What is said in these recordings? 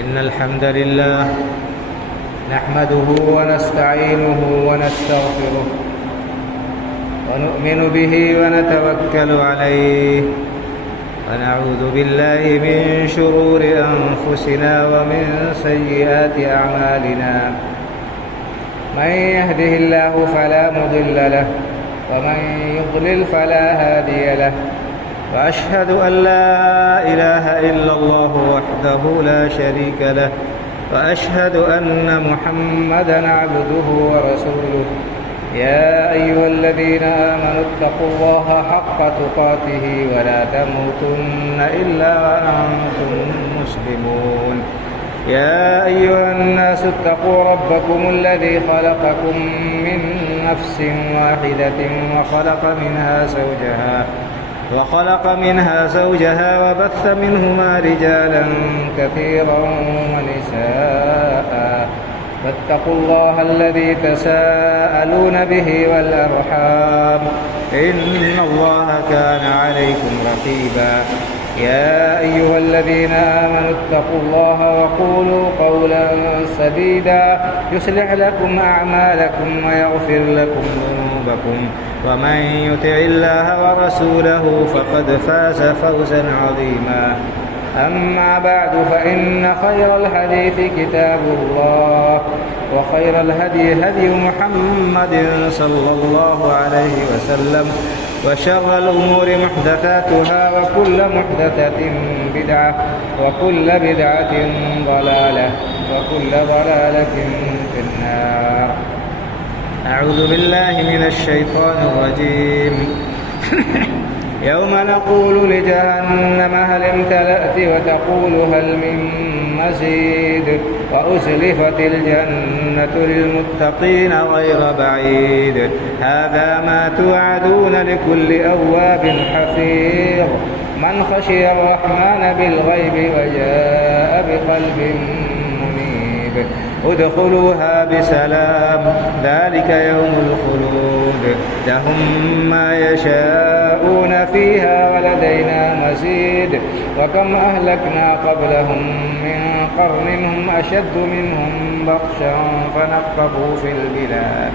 إن الحمد لله نحمده ونستعينه ونستغفره ونؤمن به ونتوكل عليه ونعوذ بالله من شرور أنفسنا ومن سيئات أعمالنا من يهده الله فلا مضل له ومن يضلل فلا هادي له وأشهد أن لا إله إلا الله وحده لا شريك له وأشهد أن محمدًا عبده ورسوله يا أيها الذين آمنوا اتقوا الله حق تقاته ولا تموتن إلا وأنتم مسلمون يا أيها الناس اتقوا ربكم الذي خلقكم من نفس واحدة وخلق منها زوجها وبث منهما رجالا كثيرا ونساء فاتقوا الله الذي تساءلون به والأرحام إن الله كان عليكم رقيبا يا أيها الذين آمنوا اتقوا الله وقولوا قولا سديدا يصلح لكم أعمالكم ويغفر لكم ذنوبكم ومن يطع الله ورسوله فقد فاز فوزا عظيما أما بعد فإن خير الحديث كتاب الله وخير الهدي هدي محمد صلى الله عليه وسلم وشر الأمور محدثاتها وكل محدثة بدعة وكل بدعة ضلالة وكل ضلالة في النار. أعوذ بالله من الشيطان الرجيم. يوم نقول لجهنم هل امتلأت وتقول هل من مزيد وأزلفت الجنة للمتقين غير بعيد هذا ما توعدون لكل أواب حفيظ من خشي الرحمن بالغيب وجاء بقلب منيب ادخلوها بسلام ذلك يوم الخلود لهم ما يشاءون فيها ولدينا مزيد وكم أهلكنا قبلهم من قرن هم أشد منهم بطشا فنقبوا في البلاد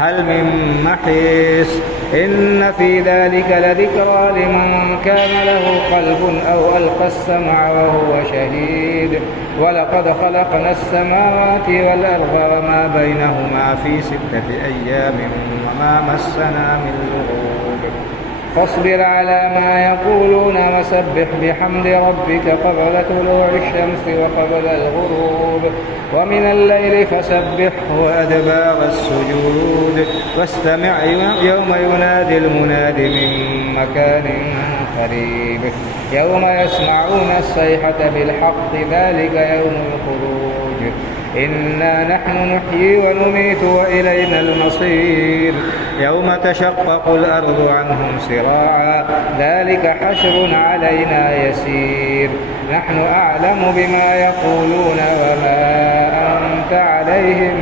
هل من محيص إن في ذلك لذكرى لمن كان له قلب أو ألقى السمع وهو شهيد ولقد خلقنا السماوات والأرض وما بينهما في 6 أيام وما مسنا من لغوب فاصبر على ما يقولون وسبح بحمد ربك قبل طلوع الشمس وقبل الغروب ومن الليل فسبحه وأدبار السجود واستمع يوم ينادي المناد من مكان قريب يوم يسمعون الصيحة بالحق ذلك يوم الخروج إنا نحن نحيي ونميت وإلينا المصير يوم تشقق الأرض عنهم سراعا ذلك حشر علينا يسير نحن أعلم بما يقولون وما أنت عليهم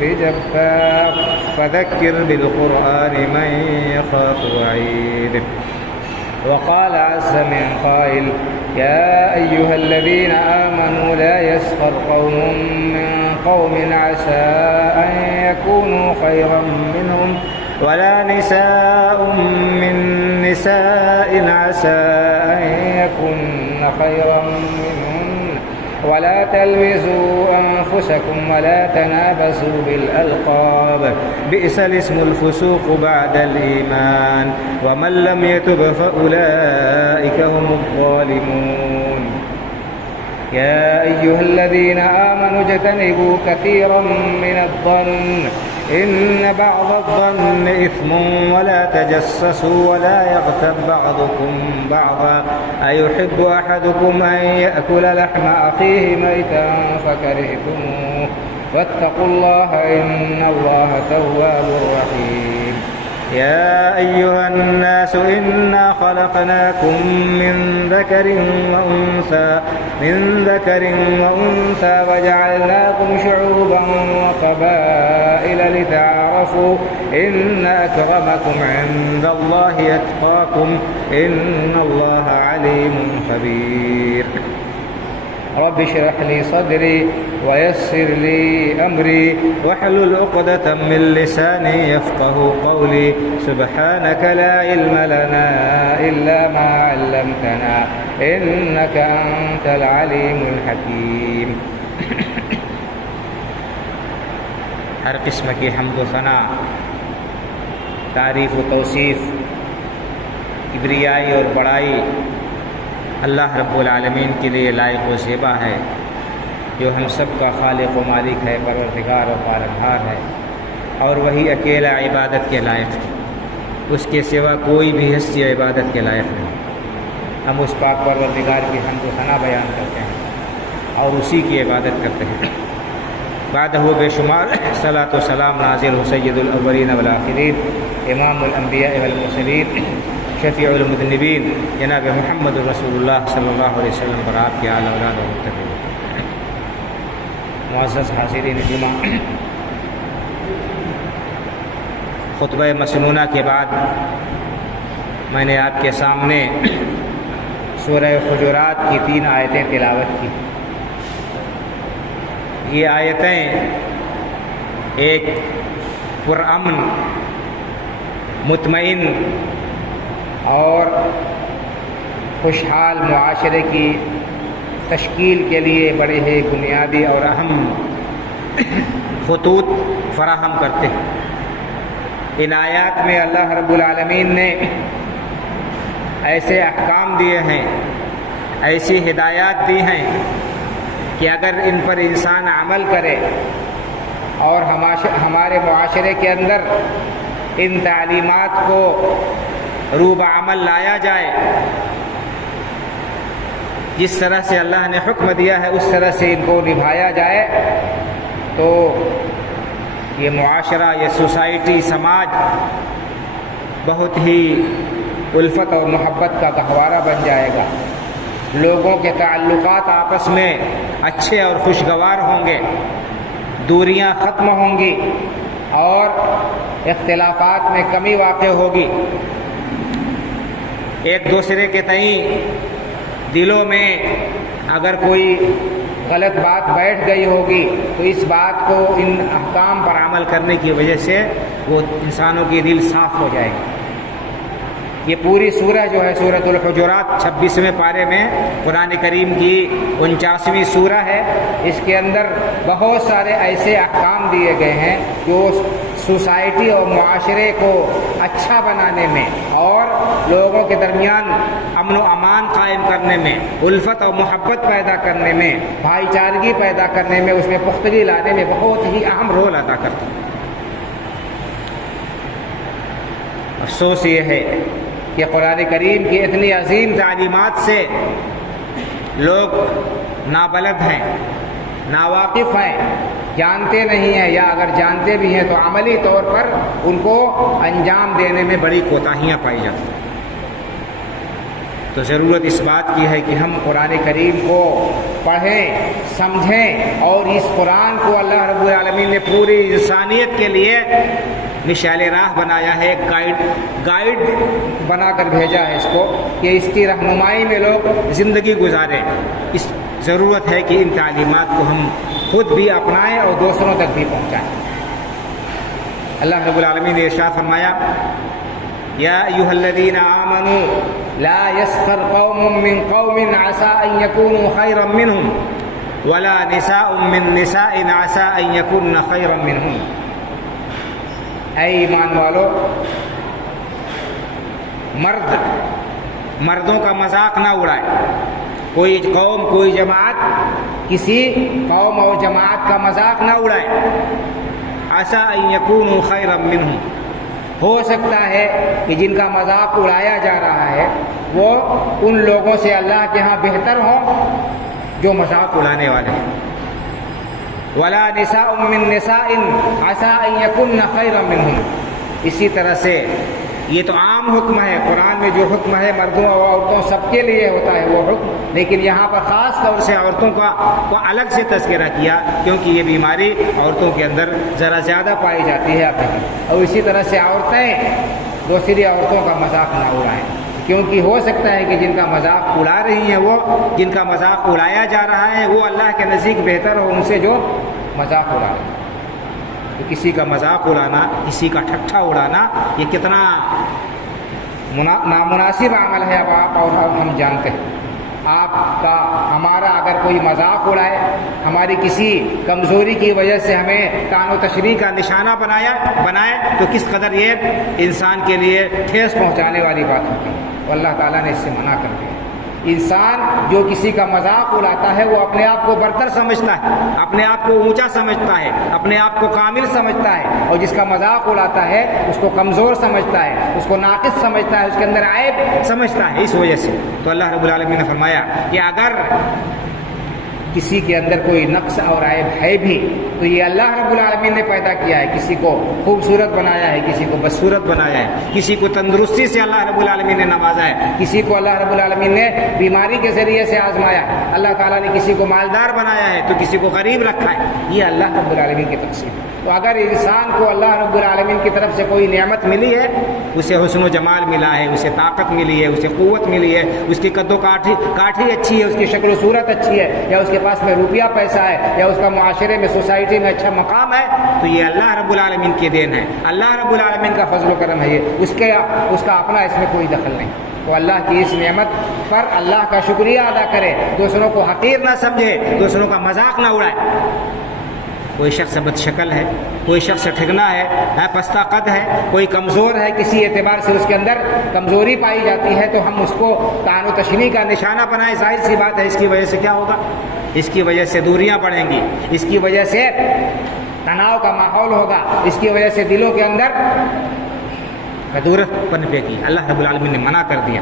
بجبار فذكر بالقرآن من يخاف وعيد وقال عز من قائل يا أيها الذين آمنوا لا يسخر قوم من قوم عسى أن يكونوا خيرا منهم ولا نساء من نساء عسى أن يكن خيرا منهن ولا تلمزوا أنفسكم ولا تنابزوا بالألقاب بئس الاسم الفسوق بعد الإيمان ومن لم يتب فأولئك هم الظالمون يا أيها الذين آمنوا اجتنبوا كثيرا من الظن إن بعض الظن إثم ولا تجسسوا ولا يغتب بعضكم بعضا أيحب أحدكم أن يأكل لحم أخيه ميتا فكرهتموه واتقوا الله إن الله تواب رحيم يا أيها الناس إنا خلقناكم من ذكر وأنثى وجعلناكم شعوبا وقبائل لتعارفوا إن أكرمكم عند الله يتقاكم إن الله عليم خبير رب اشرح لي صدري ويسر لي أمري واحلل عقدة من لساني يفقه قولي سبحانك لا علم لنا إلا ما علمتنا إنك أنت العليم الحكيم۔ ہر قسم کی حمد و ثنا، تعریف و توصیف، کبریائی اور بڑائی اللہ رب العالمین کے لیے لائق و زیبا ہے، جو ہم سب کا خالق و مالک ہے، پروردگار و پالنہار ہے، اور وہی اکیلا عبادت کے لائق ہے، اس کے سوا کوئی بھی ہستی عبادت کے لائق نہیں۔ ہم اس پاک پروردگار کی حمد و ثنا بیان کرتے ہیں اور اسی کی عبادت کرتے ہیں۔ بعدہ بے شمار صلاۃ و سلام نازل ہو سید الاولین والآخرین، امام الانبیاء والمرسلین، شفیع المذنبین جناب محمد رسول اللہ صلی اللہ علیہ وسلم پر، آپ کے آل اولاد و متبعین۔ معزز حاضرین جمعہ، خطبہ مسنونہ کے بعد میں نے آپ کے سامنے سورہ حجرات کی 3 آیتیں تلاوت کی۔ یہ آیتیں ایک پرامن، مطمئن اور خوشحال معاشرے کی تشکیل کے لیے بڑے ہی بنیادی اور اہم خطوط فراہم کرتے ہیں۔ ان آیات میں اللہ رب العالمین نے ایسے احکام دیے ہیں، ایسی ہدایات دی ہیں کہ اگر ان پر انسان عمل کرے اور ہمارے معاشرے کے اندر ان تعلیمات کو روب عمل لایا جائے، جس طرح سے اللہ نے حکم دیا ہے اس طرح سے ان کو نبھایا جائے، تو یہ معاشرہ، یہ سوسائٹی، سماج بہت ہی الفت اور محبت کا گہوارہ بن جائے گا۔ لوگوں کے تعلقات آپس میں اچھے اور خوشگوار ہوں گے، دوریاں ختم ہوں گی اور اختلافات میں کمی واقع ہوگی۔ ایک دوسرے کے تئیں دلوں میں اگر کوئی غلط بات بیٹھ گئی ہوگی تو اس بات کو، ان احکام پر عمل کرنے کی وجہ سے وہ انسانوں کے دل صاف ہو جائیں گے۔ یہ پوری سورہ جو ہے سورۃ الحجرات 26ویں پارے میں قرآن کریم کی 49ویں سورہ ہے، اس کے اندر بہت سارے ایسے احکام دیے گئے ہیں جو سوسائٹی اور معاشرے کو اچھا بنانے میں اور لوگوں کے درمیان امن و امان قائم کرنے میں، الفت اور محبت پیدا کرنے میں، بھائی چارگی پیدا کرنے میں، اس میں پختگی لانے میں بہت ہی اہم رول ادا کرتے ہیں۔ افسوس یہ ہے کہ قرآن کریم کی اتنی عظیم تعلیمات سے لوگ نابلد ہیں، ناواقف ہیں، جانتے نہیں ہیں، یا اگر جانتے بھی ہیں تو عملی طور پر ان کو انجام دینے میں بڑی کوتاہیاں پائی جاتی ہیں۔ تو ضرورت اس بات کی ہے کہ ہم قرآن کریم کو پڑھیں، سمجھیں، اور اس قرآن کو اللہ رب العالمین نے پوری انسانیت کے لیے مشعل راہ بنایا ہے، گائیڈ بنا کر بھیجا ہے اس کو، کہ اس کی رہنمائی میں لوگ زندگی گزاریں۔ اس ضرورت ہے کہ ان تعلیمات کو ہم خود بھی اپنائیں اور دوسروں تک بھی پہنچائیں۔ اللہ رب العالمین نے ارشاد فرمایا، یا ایھا الذین آمنوا لا یسخر قوم من قوم عسى ان یکونوا خیرا منهم ولا نساء من نساء عسى ان یکن خیرا منهم۔ اے ایمان والو، مردوں کا مذاق نہ اڑائے۔ کوئی قوم، کوئی جماعت کسی قوم اور جماعت کا مذاق نہ اڑائے۔ عسى ان يكونوا خيرا منهم، ہو سکتا ہے کہ جن کا مذاق اڑایا جا رہا ہے وہ ان لوگوں سے اللہ کے ہاں بہتر ہوں جو مذاق اڑانے والے ہیں۔ ولا نساء من نساء عسى ان يكن خيرا منهم۔ اسی طرح سے یہ تو عام حکم ہے، قرآن میں جو حکم ہے مردوں اور عورتوں سب کے لیے ہوتا ہے وہ حکم، لیکن یہاں پر خاص طور سے عورتوں کا الگ سے تذکرہ کیا، کیونکہ یہ بیماری عورتوں کے اندر ذرا زیادہ پائی جاتی ہے اب، اور اسی طرح سے عورتیں دوسری عورتوں کا مذاق نہ اڑائیں۔ کیونکہ ہو سکتا ہے کہ جن کا مذاق اڑا رہی ہیں وہ جن کا مذاق اڑایا جا رہا ہے وہ اللہ کے نزدیک بہتر ہو ان سے جو مذاق اڑا رہے ہیں۔ تو کسی کا مذاق اڑانا، کسی کا ٹھٹھا اڑانا، یہ کتنا نامناسب عمل ہے اب آپ اور ہم جانتے ہیں۔ آپ کا ہمارا اگر کوئی مذاق اڑائے، ہماری کسی کمزوری کی وجہ سے ہمیں طعن و تشریح کا نشانہ بنائے تو کس قدر یہ انسان کے لیے ٹھیس پہنچانے والی بات ہوتی ہے۔ اور اللہ تعالیٰ نے اس سے منع کر دیا۔ انسان جو کسی کا مذاق اڑاتا ہے وہ اپنے آپ کو برتر سمجھتا ہے، اپنے آپ کو اونچا سمجھتا ہے، اپنے آپ کو کامل سمجھتا ہے، اور جس کا مذاق اڑاتا ہے اس کو کمزور سمجھتا ہے، اس کو ناقص سمجھتا ہے، اس کے اندر عیب سمجھتا ہے۔ اس وجہ سے تو اللہ رب العالمین نے فرمایا کہ اگر کسی کے اندر کوئی نقص اور عیب ہے بھی تو یہ اللہ رب العالمین نے پیدا کیا ہے۔ کسی کو خوبصورت بنایا ہے، کسی کو بدصورت بنایا ہے، کسی کو تندرستی سے اللہ رب العالمین نے نوازا ہے، کسی کو اللہ رب العالمین نے بیماری کے ذریعے سے آزمایا ہے، اللہ تعالیٰ نے کسی کو مالدار بنایا ہے تو کسی کو غریب رکھا ہے۔ یہ اللہ رب العالمین کی تقسیم ہے۔ تو اگر انسان کو اللہ رب العالمین کی طرف سے کوئی نعمت ملی ہے، اسے حسن و جمال ملا ہے، اسے طاقت ملی ہے، اسے قوت ملی ہے، اس کی قد و کاٹھی اچھی ہے، اس کی شکل و صورت اچھی ہے، یا اس کے پاس میں روپیہ پیسہ ہے، یا اس کا معاشرے میں سوسائٹی میں اچھا مقام ہے، تو یہ اللہ رب العالمین کی دین ہے، اللہ رب العالمین کا فضل و کرم ہے۔ یہ اس کا اپنا اس میں کوئی دخل نہیں۔ تو اللہ کی اس نعمت پر اللہ کا شکریہ ادا کرے، دوسروں کو حقیر نہ سمجھے، دوسروں کا مذاق نہ اڑائے۔ کوئی شخص بد شکل ہے، کوئی شخص ٹھگنا ہے، پستہ قد ہے، کوئی کمزور ہے، کسی اعتبار سے اس کے اندر کمزوری پائی جاتی ہے تو ہم اس کو طعن و تشنیع کا نشانہ بنائیں، ظاہر سی بات ہے اس کی وجہ سے کیا ہوگا؟ اس کی وجہ سے دوریاں بڑھیں گی، اس کی وجہ سے تناؤ کا ماحول ہوگا، اس کی وجہ سے دلوں کے اندر کدورت پنپے گی۔ اللہ رب العالمین نے منع کر دیا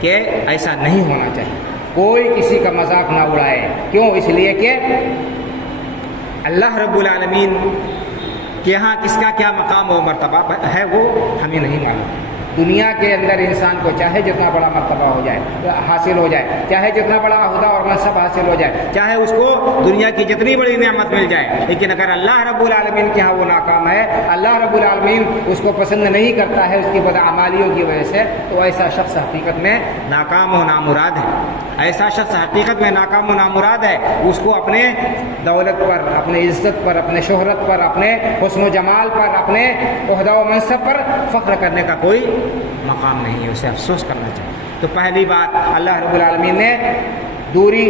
کہ ایسا نہیں ہونا چاہیے، کوئی کسی کا مذاق نہ اڑائے۔ کیوں؟ اس لیے کہ اللہ رب العالمین کے یہاں کس کا کیا مقام و مرتبہ ہے وہ ہمیں نہیں معلوم۔ دنیا کے اندر انسان کو چاہے جتنا بڑا مرتبہ ہو جائے حاصل ہو جائے، چاہے جتنا بڑا عہدہ اور منصب حاصل ہو جائے، چاہے اس کو دنیا کی جتنی بڑی نعمت مل جائے، لیکن اگر اللہ رب العالمین کے ہاں وہ ناکام ہے، اللہ رب العالمین اس کو پسند نہیں کرتا ہے اس کی بدعمالیوں کی وجہ سے، تو ایسا شخص حقیقت میں ناکام و نامراد ہے۔ ایسا شخص حقیقت میں ناکام و نامراد ہے۔ اس کو اپنے دولت پر، اپنے عزت پر، اپنے شہرت پر، اپنے حسن و جمال پر، اپنے عہدہ و منصب پر فخر کرنے کا کوئی مقام نہیں ہے، اسے افسوس کرنا چاہیے۔ تو پہلی بات اللہ رب العالمین نے دوری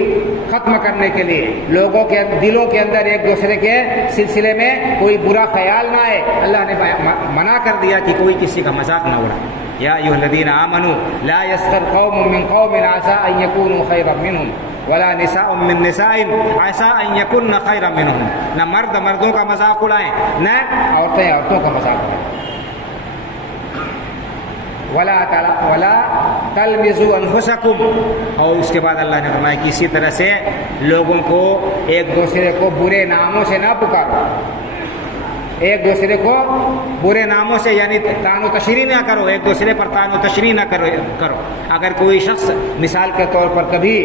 ختم کرنے کے لیے لوگوں کے دلوں کے اندر ایک دوسرے کے سلسلے میں کوئی برا خیال نہ آئے، اللہ نے منع کر دیا کہ کوئی کسی کا مذاق نہ اڑائے۔ یا ایھا الذین آمنوا لا یسخر قوم من قوم عسى ان یکونوا خیرا منهم ولا نساء من نساء عسى ان یکن خیرا منهم۔ نہ مرد مردوں کا مذاق اڑائیں، نہ عورتیں عورتوں کا مذاق اڑائیں۔ ولا تلمزوا انفسکم، اور اس کے بعد اللہ نے فرمایا کہ اسی طرح سے لوگوں کو ایک دوسرے کو برے ناموں سے نہ پکارو، ایک دوسرے کو برے ناموں سے یعنی طعن و تشریح نہ کرو، ایک دوسرے پر طعن و تشریح نہ کرو۔ اگر کوئی شخص مثال کے طور پر کبھی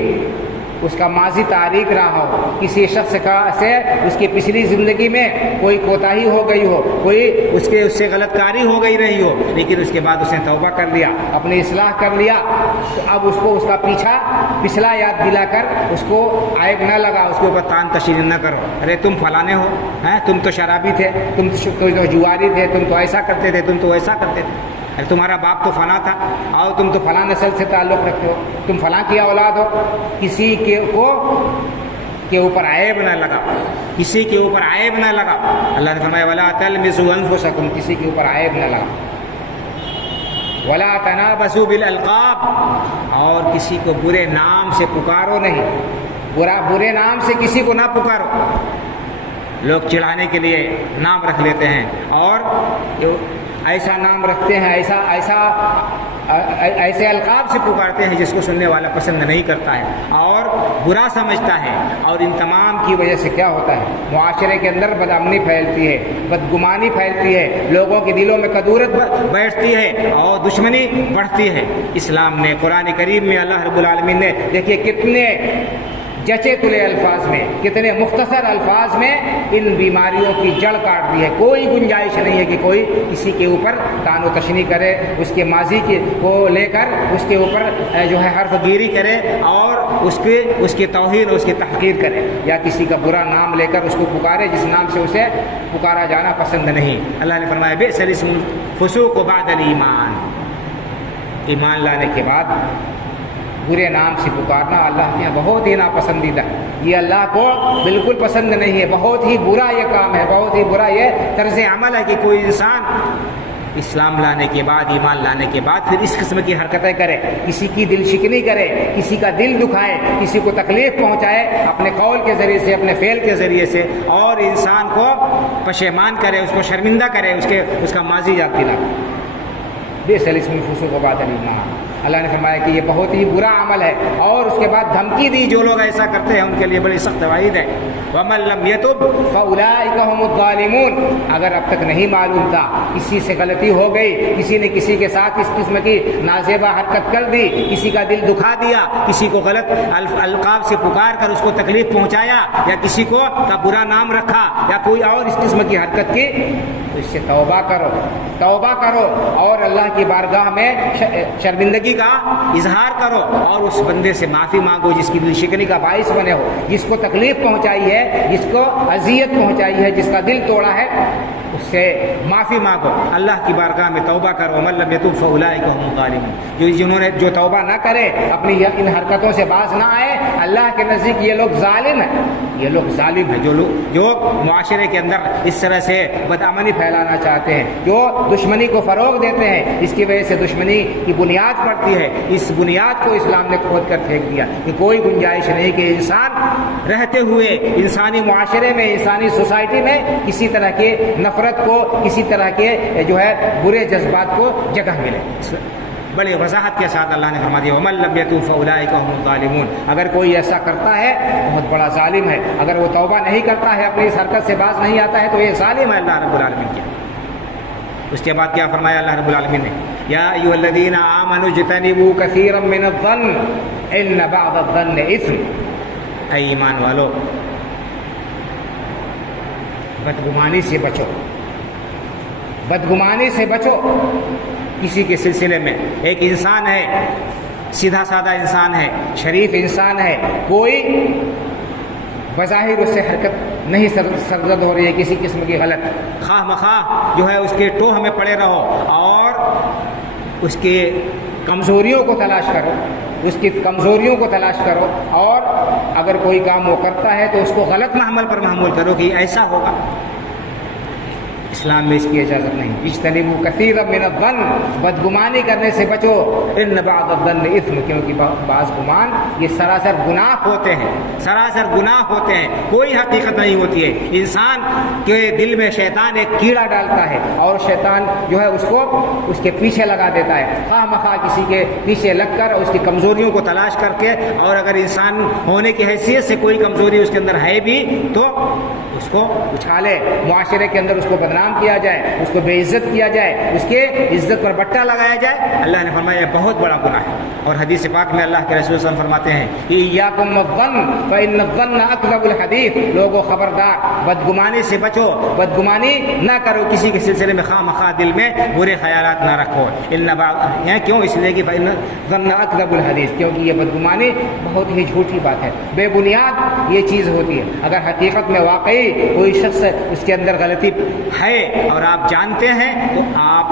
اس کا ماضی تاریک رہا ہو، کسی شخص سے اس کی پچھلی زندگی میں کوئی کوتاہی ہو گئی ہو، کوئی اس سے غلط کاری ہو گئی رہی ہو، لیکن اس کے بعد اس نے توبہ کر لیا، اپنی اصلاح کر لیا، تو اب اس کو اس کا پچھلا یاد دلا کر اس کو عیب نہ لگا، اس کے اوپر طعن تشریح نہ کرو۔ ارے تم فلانے ہو، تم تو شرابی تھے، تم تو جواری تھے، تم تو ایسا کرتے تھے، تم تو ایسا کرتے تھے، ارے تمہارا باپ تو فلاں تھا، اور تم تو فلاں نسل سے تعلق رکھتے ہو، تم فلاں کی اولاد ہو۔ کسی کے اوپر عیب نہ لگا، کسی کے اوپر عیب نہ لگا۔ اللہ نے فرمایا ولا تلمزوا انفسکم، کسی کے اوپر عیب نہ لگا۔ ولا تنابزوا بالالقاب، اور کسی کو برے نام سے پکارو نہیں، برے نام سے کسی کو نہ پکارو۔ لوگ چڑھانے کے لیے نام رکھ لیتے ہیں، اور ایسا نام رکھتے ہیں، ایسے القاب سے پکارتے ہیں جس کو سننے والا پسند نہیں کرتا ہے اور برا سمجھتا ہے۔ اور ان تمام کی وجہ سے کیا ہوتا ہے؟ معاشرے کے اندر بدامنی پھیلتی ہے، بدگمانی پھیلتی ہے، لوگوں کے دلوں میں کدورت بیٹھتی ہے اور دشمنی بڑھتی ہے۔ اسلام نے، قرآن کریم میں اللہ رب العالمین نے دیکھیے کتنے جچے تلے الفاظ میں، کتنے مختصر الفاظ میں ان بیماریوں کی جڑ کاٹ دی ہے۔ کوئی گنجائش نہیں ہے کہ کوئی کسی کے اوپر طعن و تشنیع کرے، اس کے ماضی کو لے کر اس کے اوپر جو ہے حرف گیری کرے اور اس کی توہین اور اس کی تحقیر کرے، یا کسی کا برا نام لے کر اس کو پکارے جس نام سے اسے پکارا جانا پسند نہیں۔ اللہ نے فرمایا بئس الاسم الفسوق بعد الایمان، ایمان لانے کے بعد برے نام سے پکارنا اللہ کے یہاں بہت ہی ناپسندیدہ ہے، یہ اللہ کو بالکل پسند نہیں ہے، بہت ہی برا یہ کام ہے، بہت ہی برا یہ طرز عمل ہے کہ کوئی انسان اسلام لانے کے بعد، ایمان لانے کے بعد پھر اس قسم کی حرکتیں کرے، کسی کی دل شکنی کرے، کسی کا دل دکھائے، کسی کو تکلیف پہنچائے اپنے قول کے ذریعے سے، اپنے فعل کے ذریعے سے، اور انسان کو پشیمان کرے، اس کو شرمندہ کرے، اس کا ماضی یاد دلائے۔ بئس الاسم الفسوق بعد الایمان، اللہ نے فرمایا کہ یہ بہت ہی برا عمل ہے، اور اس کے بعد دھمکی دی جو لوگ ایسا کرتے ہیں ان کے لیے بڑی سخت وعید ہے۔ وَمَن لَّمْ يَتُبْ فَأُولَٰئِكَ هُمُ الظَّالِمُونَ، اگر اب تک نہیں معلوم تھا، کسی سے غلطی ہو گئی، کسی نے کسی کے ساتھ اس قسم کی نازیبا حرکت کر دی، کسی کا دل دکھا دیا، کسی کو غلط القاب سے پکار کر اس کو تکلیف پہنچایا، یا کسی کو کا برا نام رکھا، یا کوئی اور اس قسم کی حرکت کی، تو اس سے توبہ کرو اور اللہ کی بارگاہ میں شرمندگی کا اظہار کرو، اور اس بندے سے معافی مانگو جس کی دل شکنی کا باعث بنے ہو، جس کو تکلیف پہنچائی ہے، جس کو اذیت پہنچائی ہے، جس کا دل توڑا ہے، اس سے معافی مانگو، اللہ کی بارگاہ میں توبہ کرو۔ وَمَن لَّمْ يَتُبْ فَأُولَٰئِكَ هُمُ الظَّالِمُونَ، جنہوں نے جو توبہ نہ کرے، اپنی ان حرکتوں سے باز نہ آئے، اللہ کے نزدیک یہ لوگ ظالم ہیں، یہ لوگ ظالم ہیں، جو معاشرے کے اندر اس طرح سے بدامنی پھیلانا چاہتے ہیں، جو دشمنی کو فروغ دیتے ہیں، اس کی وجہ سے دشمنی کی بنیاد پڑتی ہے، اس بنیاد کو اسلام نے کھود کر پھینک دیا کہ کوئی گنجائش نہیں کہ انسان رہتے ہوئے انسانی معاشرے میں، انسانی سوسائٹی میں کسی طرح کے نفرت کو، کسی طرح کے جو ہے برے جذبات کو جگہ ملے۔ بڑی وضاحت کے ساتھ اللہ نے فرما دیا وَمَن لَّمْ يَتُبْ فَأُولَٰئِكَ هُمُ الظَّالِمُونَ، اگر کوئی ایسا کرتا ہے بہت بڑا ظالم ہے، اگر وہ توبہ نہیں کرتا ہے، اپنی اس حرکت سے باز نہیں آتا ہے، تو یہ ظالم ہے اللہ رب العالمین کیا۔ اس کے بعد کیا فرمایا اللہ رب العالمین نے؟ یا ایھا الذین آمنوا اجتنبوا کثیرا من الظن ان بعض الظن اثم، اے ایمان والو بدگمانی سے بچو، بدگمانی سے بچو۔ کسی کے سلسلے میں ایک انسان ہے، سیدھا سادہ انسان ہے، شریف انسان ہے، کوئی بظاہر اس سے حرکت نہیں سرزد ہو رہی ہے کسی قسم کی غلط، خواہ مخواہ جو ہے اس کے ٹوہ میں پڑے رہو اور اس کے کمزوریوں کو تلاش کرو، اس کی کمزوریوں کو تلاش کرو، اور اگر کوئی کام وہ کرتا ہے تو اس کو غلط محمل پر محمول کرو کہ ایسا ہوگا۔ اسلام میں اس کی اجازت نہیں۔ اجتنبوا کثیرا من الظن، بدگمانی کرنے سے بچو، ان بعض الظن اثم، کیونکہ بعض گمان یہ سراسر گناہ ہوتے ہیں، سراسر گناہ ہوتے ہیں، کوئی حقیقت نہیں ہوتی ہے۔ انسان کے دل میں شیطان ایک کیڑا ڈالتا ہے اور شیطان جو ہے اس کو اس کے پیچھے لگا دیتا ہے، خواہ مخواہ کسی کے پیچھے لگ کر اس کی کمزوریوں کو تلاش کر کے، اور اگر انسان ہونے کی حیثیت سے کوئی کمزوری اس کے اندر ہے بھی تو اس کو اچھالے، معاشرے کے اندر اس کو بدنام کیا جائے، اس کو بے عزت کیا جائے، اس کے عزت پر بٹا لگایا جائے۔ اللہ نے فرمایا یہ بہت بڑا گناہ ہے، اور حدیث پاک میں اللہ کے رسول صلی اللہ علیہ وسلم فرماتے ہیں کہ ایاکم والظن فإن الظن اکذب الحدیث، لوگوں خبردار بدگمانی سے بچو، بدگمانی نہ کرو، کسی کے سلسلے میں خواہ مخواہ دل میں برے خیالات نہ رکھو۔ کیوں؟ اس لیے کہ فإن الظن اکذب الحدیث، کیونکہ یہ بدگمانی بہت ہی جھوٹی بات ہے، بے بنیاد یہ چیز ہوتی ہے۔ اگر حقیقت میں واقعی کوئی شخص اس کے اندر غلطی ہے اور آپ جانتے ہیں تو آپ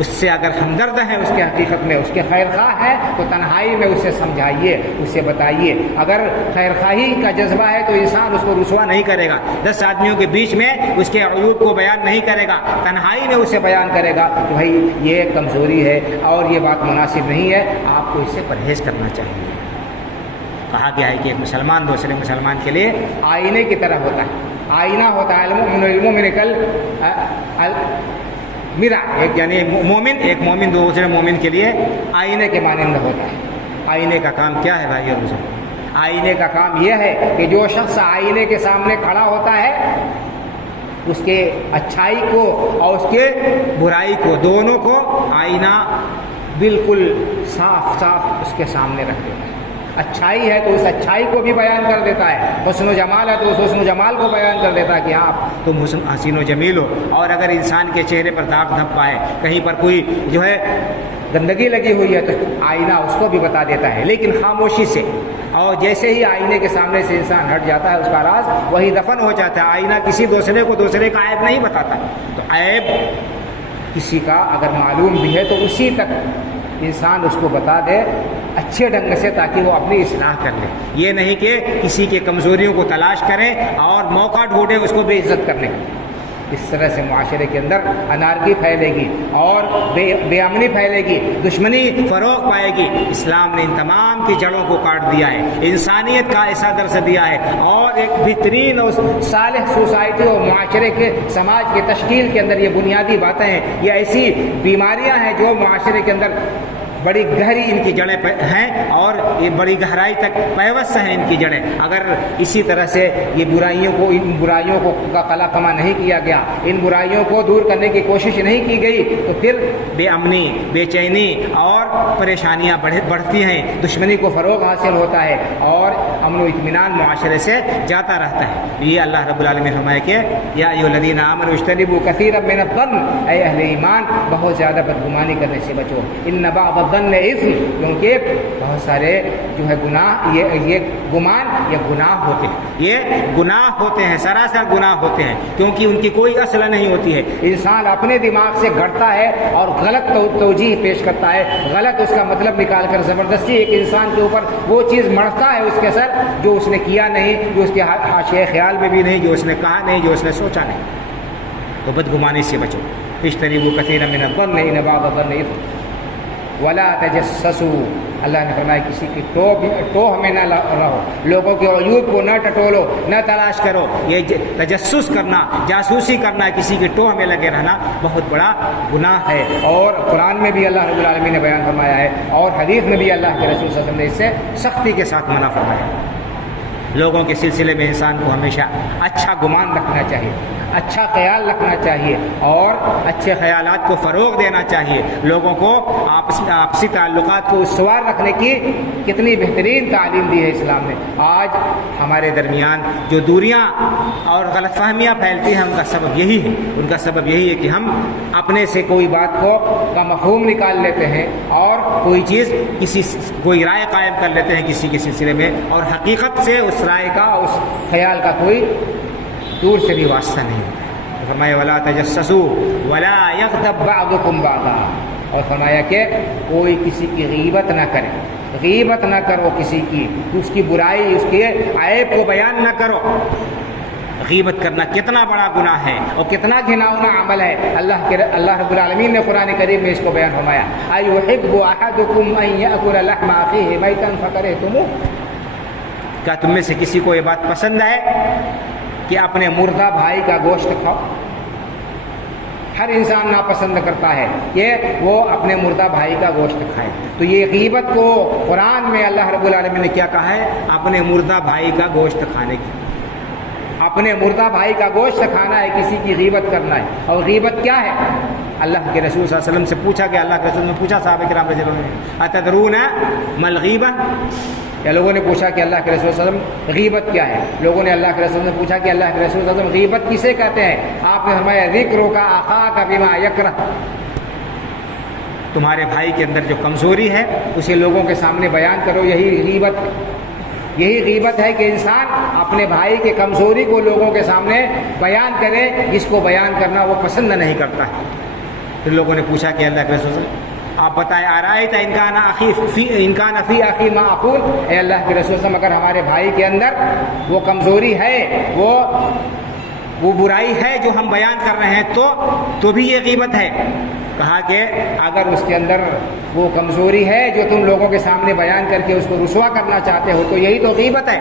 اس سے اگر ہمدرد ہیں، اس کے حقیقت میں اس کے خیر خواہ ہے تو تنہائی میں اسے سمجھائیے، اسے بتائیے۔ اگر خیر خواہی کا جذبہ ہے تو انسان اس کو رسوا نہیں کرے گا، 10 آدمیوں کے بیچ میں اس کے عیوب کو بیان نہیں کرے گا، تنہائی میں اسے بیان کرے گا کہ بھائی یہ کمزوری ہے اور یہ بات مناسب نہیں ہے، آپ کو اس سے پرہیز کرنا چاہیے۔ کہا گیا ہے کہ ایک مسلمان دوسرے مسلمان کے لیے آئینے کی طرح ہوتا ہے، آئینہ ہوتا ہے، المؤمن میرا ایک، یعنی ایک مومن دوسرے مومن کے لیے آئینے کے مانند ہوتا ہے۔ آئینے کا کام کیا ہے بھائی اور بزرگ؟ آئینے کا کام یہ ہے کہ جو شخص آئینے کے سامنے کھڑا ہوتا ہے اس کے اچھائی کو اور اس کے برائی کو، دونوں کو آئینہ بالکل صاف صاف اس کے سامنے رکھ دیتا ہے، اچھائی ہے تو اس اچھائی کو بھی بیان کر دیتا ہے، حسن و جمال ہے تو اس حسن و جمال کو بیان کر دیتا ہے کہ ہاں تم حسین و جمیل ہو۔ اور اگر انسان کے چہرے پر داغ دھبا ہے، کہیں پر کوئی جو ہے گندگی لگی ہوئی ہے تو آئینہ اس کو بھی بتا دیتا ہے، لیکن خاموشی سے۔ اور جیسے ہی آئینے کے سامنے سے انسان ہٹ جاتا ہے اس کا راز وہی دفن ہو جاتا ہے۔ آئینہ کسی دوسرے کو دوسرے کا عیب نہیں بتاتا، تو عیب کسی کا اگر معلوم بھی ہے تو اسی تک انسان اس کو بتا دے اچھے ڈھنگ سے، تاکہ وہ اپنی اصلاح کر لے۔ یہ نہیں کہ کسی کے کمزوریوں کو تلاش کرے اور موقع ڈھونڈے اس کو بے عزت کرنے کا۔ اس طرح سے معاشرے کے اندر انارکی پھیلے گی اور بے امنی پھیلے گی، دشمنی فروغ پائے گی۔ اسلام نے ان تمام کی جڑوں کو کاٹ دیا ہے، انسانیت کا ایسا درس دیا ہے، اور ایک بہترین اور صالح سوسائٹی اور معاشرے کے سماج کے تشکیل کے اندر یہ بنیادی باتیں ہیں۔ یہ ایسی بیماریاں ہیں جو معاشرے کے اندر بڑی گہری ان کی جڑیں ہیں اور یہ بڑی گہرائی تک پیوست ہیں ان کی جڑیں۔ اگر اسی طرح سے یہ ان برائیوں کو کا قلع کما نہیں کیا گیا، ان برائیوں کو دور کرنے کی کوشش نہیں کی گئی، تو پھر بے امنی، بے چینی اور پریشانیاں بڑھتی ہیں، دشمنی کو فروغ حاصل ہوتا ہے اور امن و اطمینان معاشرے سے جاتا رہتا ہے۔ یہ اللہ رب العالمین فرمائے کہ یا ایھا الذین آمنوا اجتنبوا کثیرا من الظن، اے اہل ایمان بہت زیادہ بدگمانی کرنے سے بچو۔ ان بعض الظن اثم، کیونکہ بہت سارے جو ہے گناہ، یہ گمان، یہ گناہ ہوتے ہیں، یہ گناہ ہوتے ہیں، سراسر گناہ ہوتے ہیں، کیونکہ ان کی کوئی اصل نہیں ہوتی ہے۔ انسان اپنے دماغ سے گھڑتا ہے اور غلط توجیہ پیش کرتا ہے، غلط اس کا مطلب نکال کر زبردستی ایک انسان کے اوپر وہ چیز مڑتا ہے اس کے سر جو اس نے کیا نہیں، جو اس کے حاشیہ خیال میں بھی نہیں، جو اس نے کہا نہیں، جو اس نے سوچا نہیں۔ تو بدگمانی سے بچو۔ اجتنبوا کثیرا من الظن ان بعض الظن اثم ولا تجسسوا، اللہ نے فرمایا کسی کی ٹوہ میں نہ رہو، لوگوں کے عیوب کو نہ ٹٹولو، نہ تلاش کرو۔ یہ تجسس کرنا، جاسوسی کرنا، کسی کی ٹوہ میں لگے رہنا بہت بڑا گناہ ہے، اور قرآن میں بھی اللہ رب العالمین نے بیان فرمایا ہے، اور حدیث میں بھی اللہ کے رسول صلی اللہ علیہ وسلم نے اس سے سختی کے ساتھ منع فرمایا ہے۔ لوگوں کے سلسلے میں انسان کو ہمیشہ اچھا گمان رکھنا چاہیے، اچھا خیال رکھنا چاہیے اور اچھے خیالات کو فروغ دینا چاہیے۔ لوگوں کو آپسی تعلقات کو استوار رکھنے کی کتنی بہترین تعلیم دی ہے اسلام نے۔ آج ہمارے درمیان جو دوریاں اور غلط فہمیاں پھیلتی ہیں ان کا سبب یہی ہے، ان کا سبب یہی ہے کہ ہم اپنے سے کوئی بات کا مفہوم نکال لیتے ہیں اور کوئی رائے قائم کر لیتے ہیں کسی کے سلسلے میں، اور حقیقت سے اس رائے کا، اس خیال کا کوئی دور سے بھی واسطہ نہیں ہوتا۔ فرمایا ولا تجسسوا ولا یغتب بعضکم بعضا، اور فرمایا کہ کوئی کسی کی غیبت نہ کرے، غیبت نہ کرو کسی کی، اس کی برائی، اس کے عیب کو بیان نہ کرو۔ غیبت کرنا کتنا بڑا گناہ ہے اور کتنا گھناؤنا عمل ہے۔ اللہ رب العالمین نے قرآن کریم میں اس کو بیان فرمایا، ایحب احدکم ان یأکل لحم اخیہ میتا فکرہتموہ، کیا تم میں سے کسی کو یہ بات پسند ہے کہ اپنے مردہ بھائی کا گوشت کھاؤ؟ ہر انسان ناپسند کرتا ہے کہ وہ اپنے مردہ بھائی کا گوشت کھائے۔ تو یہ غیبت کو قرآن میں اللہ رب العالمین نے کیا کہا ہے؟ اپنے مردہ بھائی کا گوشت کھانے کی، اپنے مردہ بھائی کا گوشت کھانا ہے، کسی کی غیبت کرنا ہے۔ اور غیبت کیا ہے؟ اللہ کے رسول صلی اللہ علیہ وسلم سے پوچھا کہ اللہ کے رسول نے پوچھا صحابہ کرام رضی اللہ عنہم اتدرون ما الغیبہ، یا لوگوں نے پوچھا کہ اللہ کے رسول صلی اللہ علیہ وسلم غیبت کیا ہے؟ لوگوں نے اللہ کے رسول نے پوچھا کہ اللہ کے رسول صلی اللہ علیہ وسلم غیبت کسے کہتے ہیں؟ آپ نے فرمایا ذکرک اخاک بما یکرہ، تمہارے بھائی کے اندر جو کمزوری ہے اسے لوگوں کے سامنے بیان کرو، یہی غیبت ہے۔ یہی غیبت ہے کہ انسان اپنے بھائی کی کمزوری کو لوگوں کے سامنے بیان کرے، جس کو بیان کرنا وہ پسند نہیں کرتا ہے۔ پھر لوگوں نے پوچھا کہ اللہ کے رسول صلی اللہ علیہ وسلم آپ بتائیں ارائیت ان کان فی اخی ما اقول، اے اللہ کے رسول صلی اللہ علیہ وسلم اگر ہمارے بھائی کے اندر وہ کمزوری ہے، وہ برائی ہے جو ہم بیان کر رہے ہیں تو بھی یہ غیبت ہے۔ کہا کہ اگر اس کے اندر وہ کمزوری ہے جو تم لوگوں کے سامنے بیان کر کے اس کو رسوا کرنا چاہتے ہو تو یہی تو غیبت ہے۔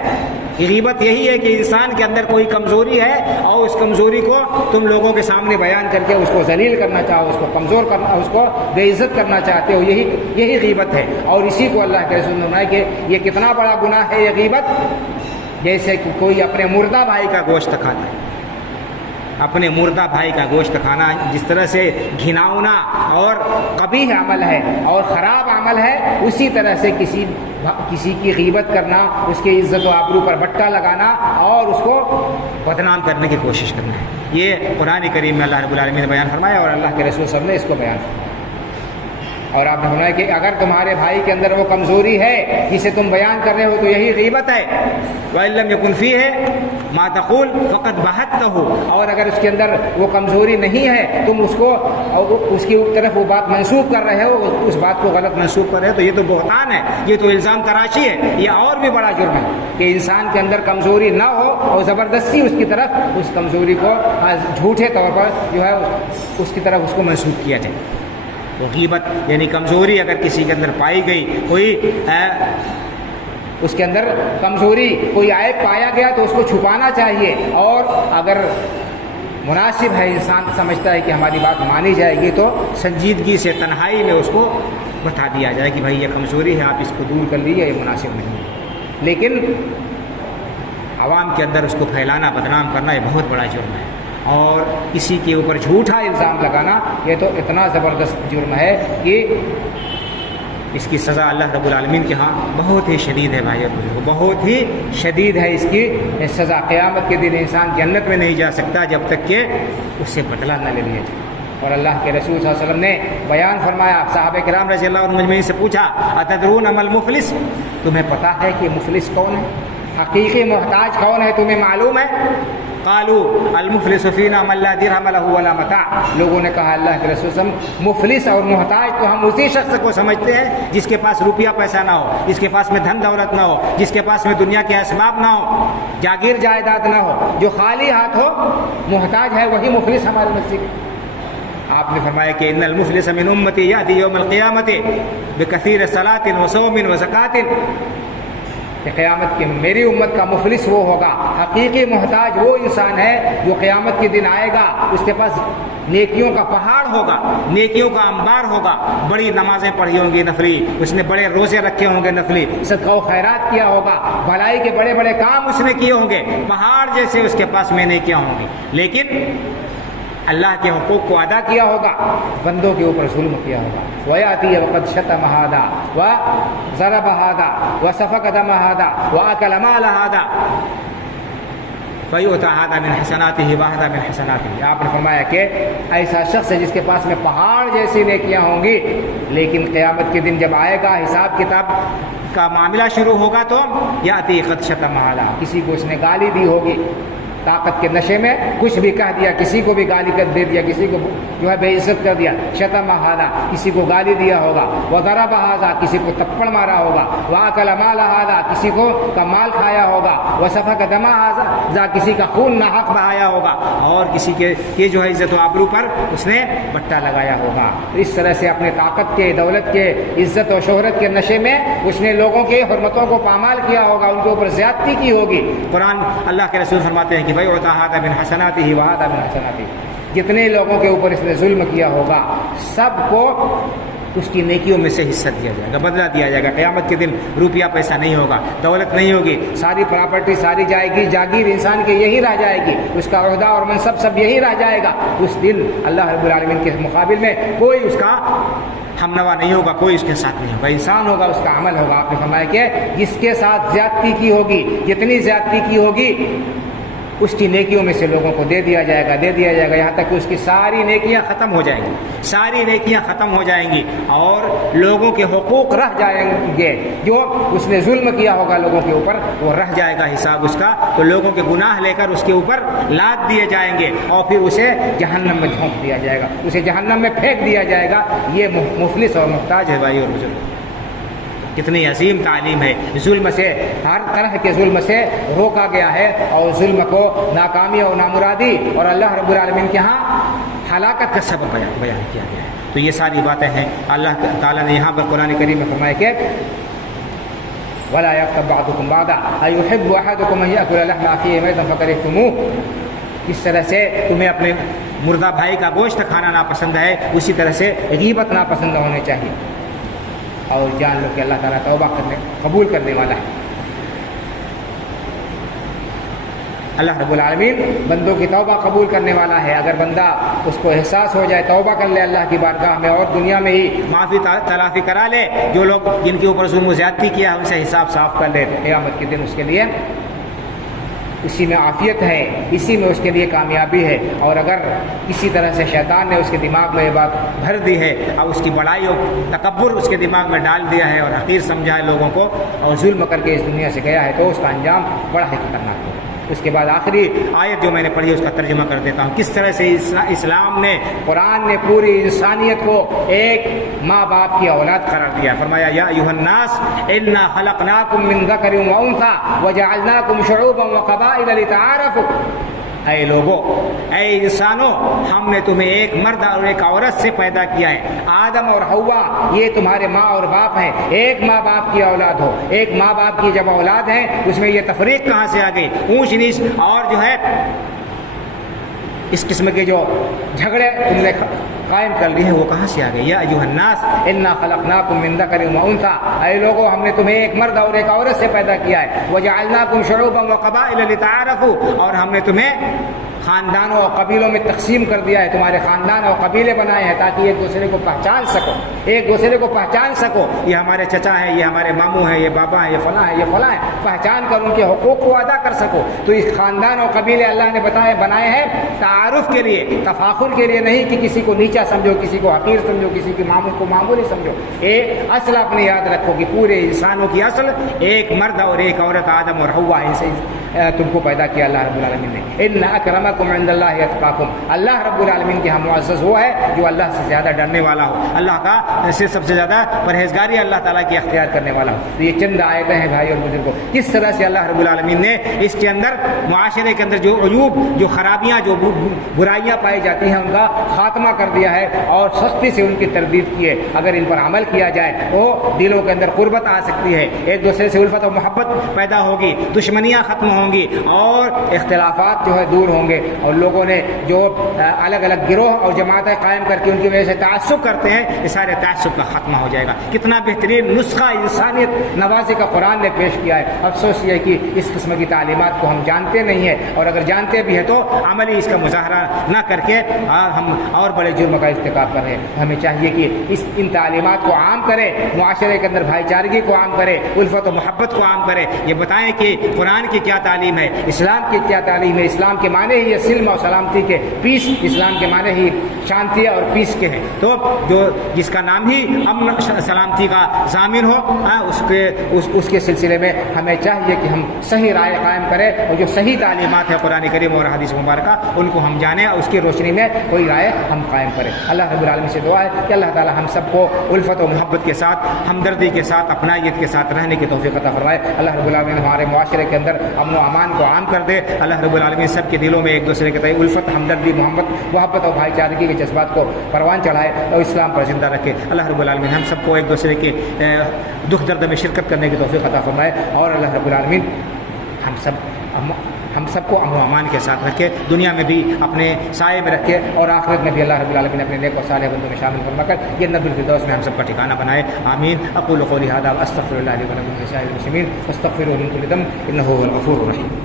غیبت یہی ہے کہ انسان کے اندر کوئی کمزوری ہے اور اس کمزوری کو تم لوگوں کے سامنے بیان کر کے اس کو ذلیل کرنا چاہو، اس کو کمزور کرنا، اس کو بے عزت کرنا چاہتے ہو، یہی غیبت ہے۔ اور اسی کو اللہ کے رسول نے فرمایا کہ یہ کتنا بڑا گناہ ہے یہ غیبت، جیسے کہ کوئی اپنے مردہ بھائی کا گوشت کھاتا ہے۔ اپنے مردہ بھائی کا گوشت کھانا جس طرح سے گھناؤنا اور قبیح عمل ہے اور خراب عمل ہے، اسی طرح سے کسی کی غیبت کرنا، اس کی عزت و آبرو پر بٹا لگانا اور اس کو بدنام کرنے کی کوشش کرنا ہے۔ یہ قرآن کریم میں اللہ رب العالمین نے بیان فرمایا اور اللہ کے رسول صلی اللہ علیہ وسلم نے اس کو بیان فرمایا۔ اور آپ نے فرمایا کہ اگر تمہارے بھائی کے اندر وہ کمزوری ہے جسے تم بیان کر رہے ہو تو یہی غیبت ہے۔ وَإِن لَّمْ يَكُنْ فِيهِ مَا تَقُولُ فَقَدْ بَهَتَّهُ، اور اگر اس کے اندر وہ کمزوری نہیں ہے، تم اس کو اس کی طرف وہ بات منسوب کر رہے ہو، اس بات کو غلط منسوب کر رہے ہو، تو یہ تو بہتان ہے، یہ تو الزام تراشی ہے، یہ اور بھی بڑا جرم ہے کہ انسان کے اندر کمزوری نہ ہو اور زبردستی اس کی طرف اس کمزوری کو جھوٹے طور پر جو ہے اس کی طرف اس کو منسوب کیا جائے۔ وہ غیبت یعنی کمزوری اگر کسی کے اندر پائی گئی، کوئی اس کے اندر کمزوری، کوئی عیب پایا گیا تو اس کو چھپانا چاہیے، اور اگر مناسب ہے، انسان سمجھتا ہے کہ ہماری بات مانی جائے گی تو سنجیدگی سے تنہائی میں اس کو بتا دیا جائے کہ بھائی یہ کمزوری ہے، آپ اس کو دور کر لیجیے، یہ مناسب نہیں ہے۔ لیکن عوام کے اندر اس کو پھیلانا، بدنام کرنا، یہ بہت بڑا جرم ہے، اور کسی کے اوپر جھوٹا الزام لگانا یہ تو اتنا زبردست جرم ہے کہ اس کی سزا اللہ رب العالمین کے ہاں بہت ہی شدید ہے بھائی، بہت ہی شدید ہے اس کی سزا۔ قیامت کے دن انسان جنت میں نہیں جا سکتا جب تک کہ اس سے بدلہ نہ لے لیا جائے۔ اور اللہ کے رسول صلی اللہ علیہ وسلم نے بیان فرمایا، صحابہ کرام رضی اللہ عنہم اجمعین سے پوچھا، اتدرون ما المفلس، تمہیں پتہ ہے کہ مفلس کون ہے، حقیقی محتاج کون ہے، تمہیں معلوم ہے؟ قالوا المفلس فینا من لا درہم لہ ولا متاع، لوگوں نے کہا اللہ کے رسول صلی اللہ علیہ وسلم مفلس اور محتاج تو ہم اسی شخص کو سمجھتے ہیں جس کے پاس روپیہ پیسہ نہ ہو، جس کے پاس میں دھن دولت نہ ہو، جس کے پاس میں دنیا کے اسباب نہ ہو، جاگیر جائیداد نہ ہو، جو خالی ہاتھ ہو، محتاج ہے، وہی مفلس ہمارے مسجد۔ آپ نے فرمایا کہ ان المفلس من امتی یأتی یوم القیامت بکثیر صلاۃ وصوم وزکوٰۃ، کہ قیامت کی میری امت کا مفلس وہ ہوگا، حقیقی محتاج وہ انسان ہے جو قیامت کے دن آئے گا، اس کے پاس نیکیوں کا پہاڑ ہوگا، نیکیوں کا انبار ہوگا، بڑی نمازیں پڑھی ہوں گی نفلی، اس نے بڑے روزے رکھے ہوں گے نفلی، صدقہ و خیرات کیا ہوگا، بھلائی کے بڑے بڑے کام اس نے کیے ہوں گے، پہاڑ جیسے اس کے پاس میں نیکیاں ہوں گی، لیکن اللہ کے حقوق کو ادا کیا ہوگا، بندوں کے اوپر ظلم کیا ہوگا۔ وَيَأْتِي وَقَدْ شَتَمَ هَٰذَا وَضَرَبَ هَٰذَا وَسَفَكَ دَمَ هَٰذَا وَأَكَلَ مَالَ هَٰذَا فَيُؤْتَىٰ هَٰذَا مِنْ حَسَنَاتِهِ وَهَٰذَا مِنْ حَسَنَاتِهِ۔ آپ نے فرمایا کہ ایسا شخص ہے جس کے پاس میں پہاڑ جیسی نیکیاں ہوں گی، لیکن قیامت کے دن جب آئے گا، حساب کتاب کا معاملہ شروع ہوگا تو یأتی قد شتم هٰذا، کسی کو اس نے گالی دی ہوگی، طاقت کے نشے میں کچھ بھی کہہ دیا، کسی کو بھی گالی کر دے دیا، کسی کو جو ہے بے عزت کر دیا، شتم ہذا، کسی کو گالی دیا ہوگا، وضرب ہذا، کسی کو تپڑ مارا ہوگا، واکل مال ہذا، کسی کو کا مال کھایا ہوگا، وسفک دم ہذا، کسی کا خون ناحق بہایا ہوگا، اور کسی کے جو ہے عزت و آبرو پر اس نے بٹا لگایا ہوگا۔ اس طرح سے اپنے طاقت کے، دولت کے، عزت و شہرت کے نشے میں اس نے لوگوں کی حرمتوں کو پامال کیا ہوگا، ان کے اوپر زیادتی کی ہوگی۔ قرآن اللہ کے رسول فرماتے ہیں کہ فَيُؤْتَىٰ هَٰذَا مِنْ حَسَنَاتِهِ وَهَٰذَا مِنْ حَسَنَاتِهِ، جتنے لوگوں کے اوپر اس نے ظلم کیا ہوگا سب کو اس کی نیکیوں میں سے حصہ دیا جائے گا، بدلہ دیا جائے گا۔ قیامت کے دن روپیہ پیسہ نہیں ہوگا، دولت نہیں ہوگی، ساری پراپرٹی، ساری جاگیر انسان کی یہی رہ جائے گی، اس کا عہدہ اور منصب سب یہی رہ جائے گا۔ اس دن اللہ رب العالمین کے مقابل میں کوئی اس کا ہمنوا نہیں ہوگا، کوئی اس کے ساتھ نہیں ہوگا، انسان ہوگا، اس کا عمل ہوگا۔ آپ نے فرمایا کہ جس کے ساتھ زیادتی کی ہوگی، جتنی زیادتی کی ہوگی اس کی نیکیوں میں سے لوگوں کو دے دیا جائے گا، یہاں تک کہ اس کی ساری نیکیاں ختم ہو جائیں گی، ساری نیکیاں ختم ہو جائیں گی، اور لوگوں کے حقوق رہ جائیں گے، جو اس نے ظلم کیا ہوگا لوگوں کے اوپر وہ رہ جائے گا حساب اس کا، تو لوگوں کے گناہ لے کر اس کے اوپر لاد دیے جائیں گے، اور پھر اسے جہنم میں جھونک دیا جائے گا، اسے جہنم میں پھینک دیا جائے گا۔ یہ مفلس اور محتاج ہے بھائی اور بزرگ۔ کتنی عظیم تعلیم ہے، ظلم سے، ہر طرح کے ظلم سے روکا گیا ہے، اور ظلم کو ناکامی اور نامرادی اور اللہ رب العالمین کے ہاں ہلاکت کا سبب بیان کیا گیا ہے۔ تو یہ ساری باتیں ہیں، اللہ تعالیٰ نے یہاں پر قرآن کریم میں فرمایا کہ وَلَا يَغْتَبْ بَعْضُكُمْ بَعْضًا أَيُحِبُّ أَحَدُكُمْ أَن يَأْكُلَ لَحْمَ أَخِيهِ مَيْتًا فَكَرِهْتُمُوهُ، اس طرح سے تمہیں اپنے مردہ بھائی کا گوشت کھانا ناپسند ہے، اسی طرح سے غیبت ناپسند ہونے چاہیے، اور جان لو کہ اللہ تعالیٰ توبہ قبول کرنے والا ہے۔ اللہ رب العالمین بندوں کی توبہ قبول کرنے والا ہے. اگر بندہ اس کو احساس ہو جائے، توبہ کر لے اللہ کی بارگاہ میں اور دنیا میں ہی معافی تلافی کرا لے، جو لوگ جن کے اوپر ظلم و زیادتی کیا ان سے حساب صاف کر لے، تو قیامت کے دن اس کے لیے اسی میں عافیت ہے، اسی میں اس کے لیے کامیابی ہے. اور اگر کسی طرح سے شیطان نے اس کے دماغ میں یہ بات بھر دی ہے اور اس کی بڑائی اور تکبر اس کے دماغ میں ڈال دیا ہے اور حقیر سمجھا ہے لوگوں کو اور ظلم کر کے اس دنیا سے گیا ہے، تو اس کا انجام بڑا ہی خطرناک ہے. اس کے بعد آخری آیت جو میں نے پڑھی اس کا ترجمہ کر دیتا ہوں. کس طرح سے اسلام نے، قرآن نے پوری انسانیت کو ایک ماں باپ کی اولاد قرار دیا. فرمایا یا ایھا الناس انا خلقناکم من ذکر و انثی وجعلناکم شعوبا وقبائل لتعارفوا. اے لوگو، اے انسانوں، ہم نے تمہیں ایک مرد اور ایک عورت سے پیدا کیا ہے. آدم اور حوا یہ تمہارے ماں اور باپ ہیں، ایک ماں باپ کی اولاد ہو. ایک ماں باپ کی جب اولاد ہیں اس میں یہ تفریق کہاں سے آ گئی؟ اونچ نیچ اور جو ہے اس قسم کے جو جھگڑے تم نے قائم کر لی ہیں وہ کہاں سے آ گئے؟ یا ایھا الناس انا خلقناکم من ذکر و انثی. اے لوگوں، ہم نے تمہیں ایک مرد اور ایک عورت سے پیدا کیا ہے. وجعلناکم شعوبا وقبائل لتعارفوا. اور ہم نے تمہیں خاندانوں اور قبیلوں میں تقسیم کر دیا ہے، تمہارے خاندان اور قبیلے بنائے ہیں تاکہ ایک دوسرے کو پہچان سکو، ایک دوسرے کو پہچان سکو. یہ ہمارے چچا ہیں، یہ ہمارے ماموں ہیں، یہ بابا ہیں، یہ فلاں ہیں، یہ فلاں ہیں. پہچان کر ان کے حقوق کو ادا کر سکو. تو اس خاندان اور قبیلے اللہ نے بنائے ہیں تعارف کے لیے، تفاخر کے لیے نہیں کہ کسی کو نیچا سمجھو، کسی کو حقیر سمجھو، کسی کے ماموں کو معمولی سمجھو. ایک اصل اپنے یاد رکھو کہ پورے انسانوں کی اصل ایک مرد اور ایک عورت آدم اور حوا، ان سے تم کو پیدا کیا اللہ رب العالمین نے. ان اکرمکم عند اللہ اتقاکم. اللہ رب العالمین کے ہاں معزز وہ ہے جو اللہ سے زیادہ ڈرنے والا ہو، اللہ کا سے سب سے زیادہ پرہیزگاری اللہ تعالیٰ کی اختیار کرنے والا ہو. تو یہ چند آیتیں ہیں بھائی اور بزرگوں، کس طرح سے اللہ رب العالمین نے اس کے اندر معاشرے کے اندر جو عیوب، جو خرابیاں، جو برائیاں پائی جاتی ہیں ان کا خاتمہ کر دیا ہے اور سختی سے ان کی تردید کی ہے. اگر ان پر عمل کیا جائے تو دلوں کے اندر قربت آ سکتی ہے، ایک دوسرے سے الفت اور محبت پیدا ہوگی، دشمنیاں ختم ہوں گی اور اختلافات جو ہے دور ہوں گے. اور لوگوں نے جو الگ الگ گروہ اور جماعتیں قائم کر کے ان کی وجہ سے تعصب کرتے ہیں، یہ سارے تعصب کا خاتمہ ہو جائے گا. کتنا بہترین نسخہ انسانیت نوازی کا قرآن نے پیش کیا ہے. افسوس یہ کہ اس قسم کی تعلیمات کو ہم جانتے نہیں ہیں، اور اگر جانتے بھی ہیں تو عملی اس کا مظاہرہ نہ کر کے ہم اور بڑے جرم کا ارتکاب کر رہے ہیں. ہمیں چاہیے کہ ان تعلیمات کو عام کرے، معاشرے کے اندر بھائی چارگی کو عام کرے، الفت و محبت کو عام کرے. یہ بتائیں کہ قرآن کی کیا تعلیم ہے، اسلام کی کیا تعلیم ہے. اسلام کے معنی ہی سلم اور سلامتی کے، پیس، اسلام کے معنی ہی شانتی اور پیس کے ہیں. تو جو جس کا نام ہی امن سلامتی کا ضامن ہو، اس کے سلسلے میں ہمیں چاہیے کہ ہم صحیح رائے قائم کریں اور جو صحیح تعلیمات ہے قرآن کریم اور حدیث مبارکہ ان کو ہم جانیں اور اس کی روشنی میں کوئی رائے ہم قائم کریں. اللہ رب العالمین سے دعا ہے کہ اللہ تعالی ہم سب کو الفت و محبت کے ساتھ، ہمدردی کے ساتھ، اپنائیت کے ساتھ رہنے کی توفیق عطا فرمائے. اللہ رب العالمین ہمارے معاشرے کے اندر امن و امان کو عام کر دے. اللہ رب العالمین سب کے دلوں میں ایک دوسرے کے تئیں الفت، ہمدردی، محبت اور بھائی چارگی کے جذبات کو پروان چڑھائے اور اسلام پر زندہ رکھے. اللہ رب العالمین ہم سب کو ایک دوسرے کے دکھ درد میں شرکت کرنے کی توفیق عطا فرمائے. اور اللہ رب العالمین ہم سب کو امن و امان کے ساتھ رکھے، دنیا میں بھی اپنے سائے میں رکھے اور آخرت میں بھی اللہ رب العالمین اپنے نیک و صالح بندوں میں شامل فرما کر جنت الفردوس میں ہم سب کا ٹھکانہ بنائے. آمین. اقول قولی ھذا واستغفر اللہ لی ولکم ولسائر المسلمین فاستغفروہ من کل ذنب انہ هو الغفور الرحیم.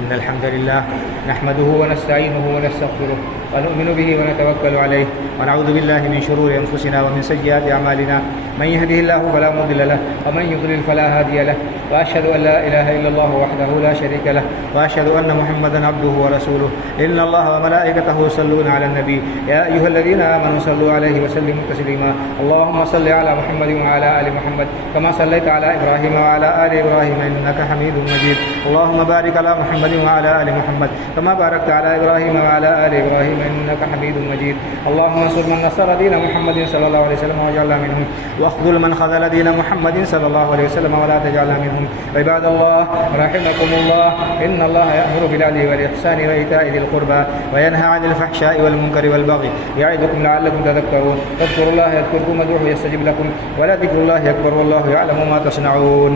إن الحمد لله نحمده ونستعينه ونستغفره ونؤمن به ونتوكل عليه ونعوذ بالله من شرور أنفسنا ومن سيئات أعمالنا من يهده الله فلا مضل له ومن يضلل فلا هادي له وأشهد أن لا إله إلا الله وحده لا شريك له وأشهد أن محمدا عبده ورسوله. إن الله وملائكته يصلون على النبي يا أيها الذين آمنوا صلوا عليه وسلموا تسليما. اللهم صل على محمد وعلى آل محمد كما صليت على إبراهيم وعلى آل إبراهيم إنك حميد مجيد. اللهم بارك على محمد وعلى آل محمد كما باركت على إبراهيم وعلى آل إبراهيم إنك حميد مجيد. اللهم انصر من نصر دين محمد صلى الله عليه وسلم واجعلنا منهم واخذل من خذل دين محمد صلى الله عليه وسلم ولا تجعلنا منهم. عباد الله رحمكم الله إن الله يأمر بالعدل والإحسان وإيتاء ذي القربى وينهى عن الفحشاء والمنكر والبغي يعظكم لعلكم تذكرون. فاذكروا الله يذكركم وادعوه يستجب لكم ولذكر الله أكبر والله يعلم ما تصنعون.